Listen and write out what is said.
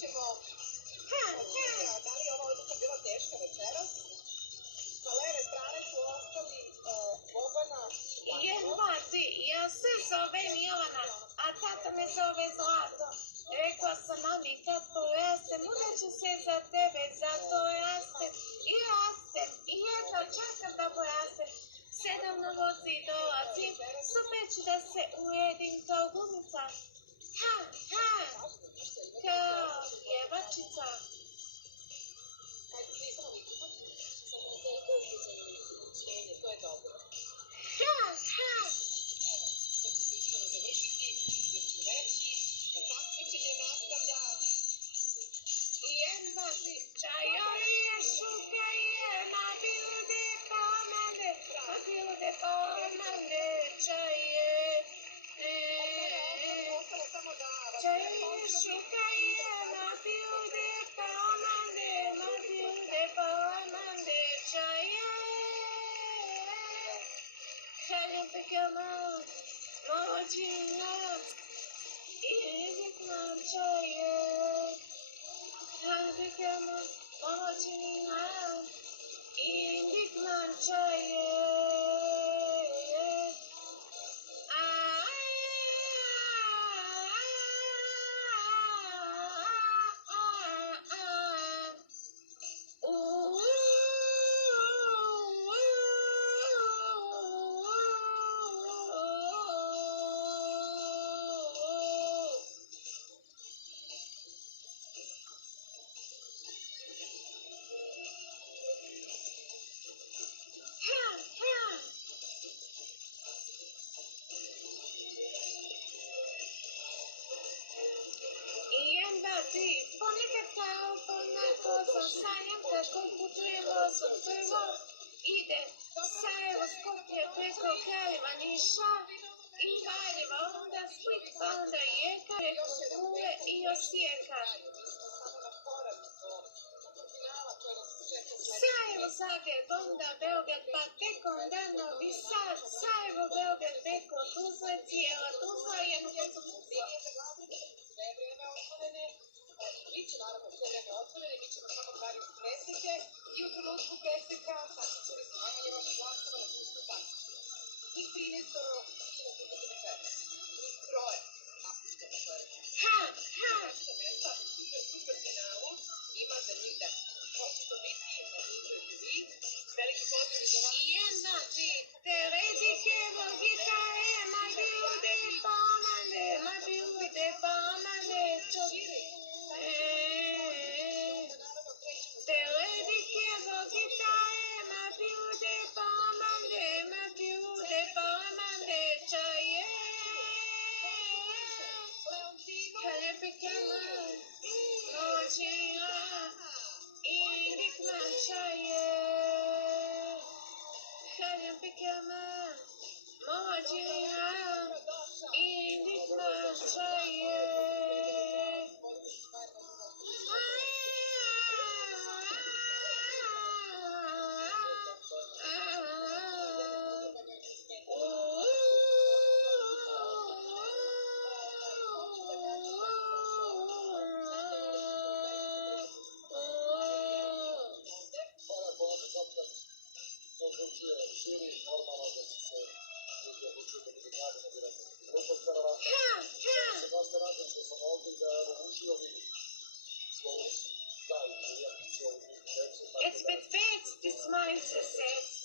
ćemo da li je ova odluka bila teška večeras. Sa leve strane su ostali Jovana. Mati, ja se zovem Jovana, a tata me zove Zlato. Rekla sam mami kad porastem, udaću se za tebe, zato rastem i rastem i jedva čekam da porastem. Sedam na vozi i dolazim, super ću da se uredim kao glumica. Kao pjevačica. To je dobro. Čajorije, šukarije, ma bilde pomande, čaje. Čajorije, šukarije, ma bilde pomande, čaje. Haljam pekama, mođina, idikman čaje. Haljam mođina, idikman čaje. Ponekad kao ponako sanjam kako putujem vozom prvo ide Sarajevo, Skoplje, preko Kraljeva, Niša i Valjeva, onda Split, pa onda Rijeka, preko Pule i Osijeka. Sarajevo, Zagreb, onda Beograd, pa tek onda Novi Sad, Sarajevo, Beograd, preko Tuzle, cijela Tuzla, jednu kocu Tuzla. Biće naravno sve vreme otvorene, mi ćemo samo praviti preseke i u trenutku preseka takmičili se najmanje vaše glasova na pustu takmičenja. Njih 13 će nas biti večeras. Njih troje takmička večeras. Takmička mesta u super finalu ima za njih 10. Ko će to biti, odlučujete vi. Veliki pozdrav za vas. Teredike, vogitare, ma bilde pomande, čovire. Teredike, vogitare, ma bilde pomande, čaje. Haljepikama, mođina, idikman čaje. Haljepikama, mođina, idikman čaje. It's been fixed, this mindset.